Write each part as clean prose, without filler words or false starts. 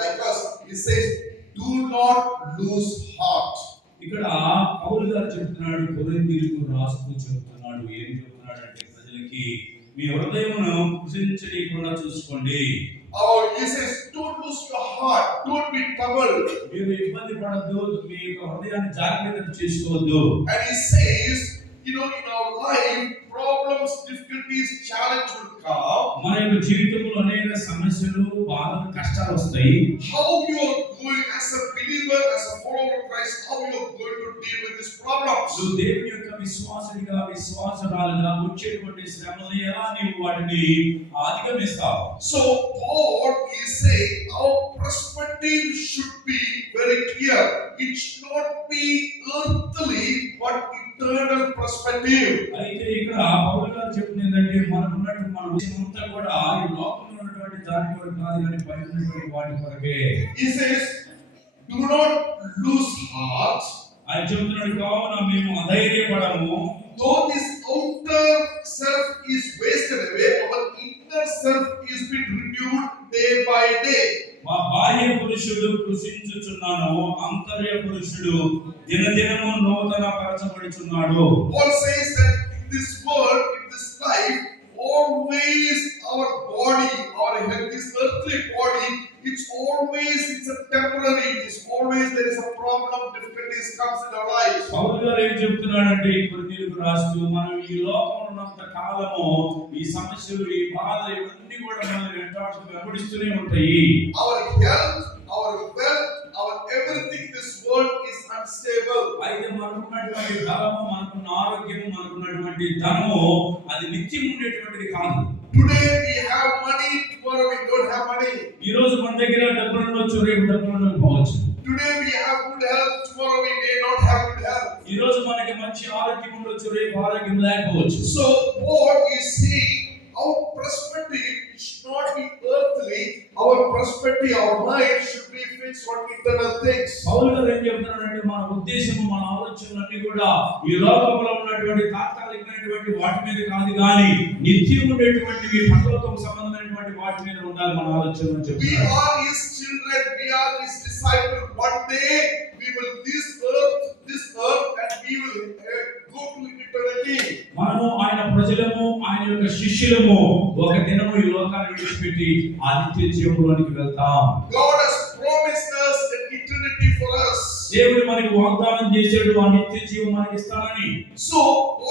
like us. He says, do not lose heart. ఇక్కడ పౌలు గారు చెప్తున్నాడు, కొరింథీయులకు రాస్తూ చెప్తున్నాడు. ఏం చెప్తున్నాడు అంటే, ప్రజలకి మీ హృదయమును కృషించకుండా చూసుకోండి. He says, don't lose your heart, don't be troubled. మీరు ఇబ్బంది పడద్దు, మీ హృదయాన్ని జాగ్రత్త చేసుకోవద్దు. And he says, in our life, problems, difficulties, challenge will come. మన యొక్క జీవితంలో అనేక సమస్యలు, బాధలు, కష్టాలు వస్తాయి. How you are going as a believer, as a follower of Christ, how you are going to deal with these problems? నువ్వు దేవుని యొక్క విశ్వాసుడిగా, విశ్వాసురాలుగా వచ్చేటువంటి శ్రమలు ఎలా నీవు వాటిని అధిగమిస్తావు? So Paul is saying our perspective should be very clear. It should not be earthly but eternal perspective. అయితే ఇక్కడ పౌలు గారు చెప్తుంది ఏంటంటే, మనకున్నటువంటి మన విషయం అంతా కూడా ఈ లోకంలో ఉన్నటువంటి దాని కొరకు కాదు, కానీ పైన ఉన్నటువంటి వాటి కొరకే. He says, do not lose heart. ఆయన చెప్తున్నాడు, కావున మేము అధైర్యపడము. Though this outer self is wasted away, our inner self is being renewed day by day. మా బాహ్య పురుషుడు కృషించుచున్నాను, అంతర్య పురుషుడు దినదినము నూతన పరచబడుచున్నాడు. Paul says that in this world, in this life, always our body, our health, this earthly body, it's a temporary. It's always there is a problem, difficulties comes in our lives. పౌలు గారు ఏం చెప్తున్నాడంటే, కొరింథీయులకు రాస్తూ, మనం ఈ లోకంలో ఉన్నంత కాలము ఈ సమస్యలు, ఈ బాధలు ఇవన్నీ కూడా మనల్ని వెంబడిస్తూనే ఉంటాయి. Our health, our wealth, our everything, this world is unstable. అయితే మనకున్నటువంటి బలము, మనకున్న ఆరోగ్యము, మనకున్నటువంటి ధనము అది నిత్యం ఉండేటువంటిది కాదు. Today we have money, tomorrow we don't have money. ఈ రోజు మన దగ్గర డబ్బులు ఉండొచ్చు, రేపు డబ్బులు ఉండకపోవచ్చు. Today we have good health, tomorrow we may not have good health. ఈ రోజు మనకి మంచి ఆరోగ్యం ఉండొచ్చు, రేపు ఆరోగ్యం లేకపోవచ్చు. So Paul is saying our perspective should not be earthly. Our perspective, our mind should be fixed on eternal things. పౌలు గారు ఏం చెప్తున్నారంటే, మన ఉద్దేశము, మన ఆలోచనలన్నీ కూడా ఈ లోకంలో ఉన్నటువంటి తాత్కాలికమైనటువంటి వాటి మీద కాదు, కానీ నిత్యం ఉండేటువంటివి, పరలోకం సంబంధమైనటువంటి వాటి మీద ఉండాలి మన ఆలోచన అని చెప్తున్నారు. We are his children, we are his disciples. One day we will this earth and we will go to eternity. మనము ఆయన ప్రజలము, ఆయన యొక్క శిష్యులము. ఒక దినము ఈ లోకాన్ని విడిచిపెట్టి ఆ నిత్య జీవంలోనికి వెళ్తాం. God has promised us an eternity for us. దేవుడు మనకి వాగ్దానం చేశాడు, ఆ నిత్య జీవం మనకి ఇస్తానని. So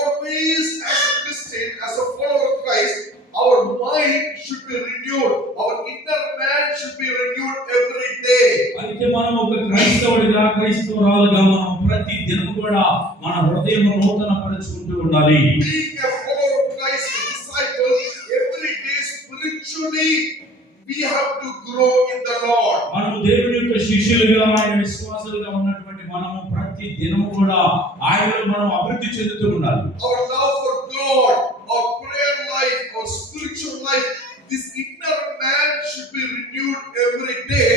always as a Christian, as a follower of Christ, our mind should be renewed. Our inner man should be renewed every day. అయితే మనం ఒక క్రైస్తవుడిగా, క్రైస్తవురాలుగా మనం ప్రతి దినం కూడా మన హృదయం నూతన పరుచుకుంటూ ఉండాలి. Being a follower of Christ, a disciple, every day spiritually we have to grow in the Lord. మనం దేవుని యొక్క శిష్యులుగా, ఆయన విశ్వాసులుగా ఉన్నటువంటి మనము ప్రతి దినము కూడా ఆయనలో మనం అభివృద్ధి చెందుతూ ఉండాలి. Our love for God, our prayer life, our spiritual life, this inner man should be renewed every day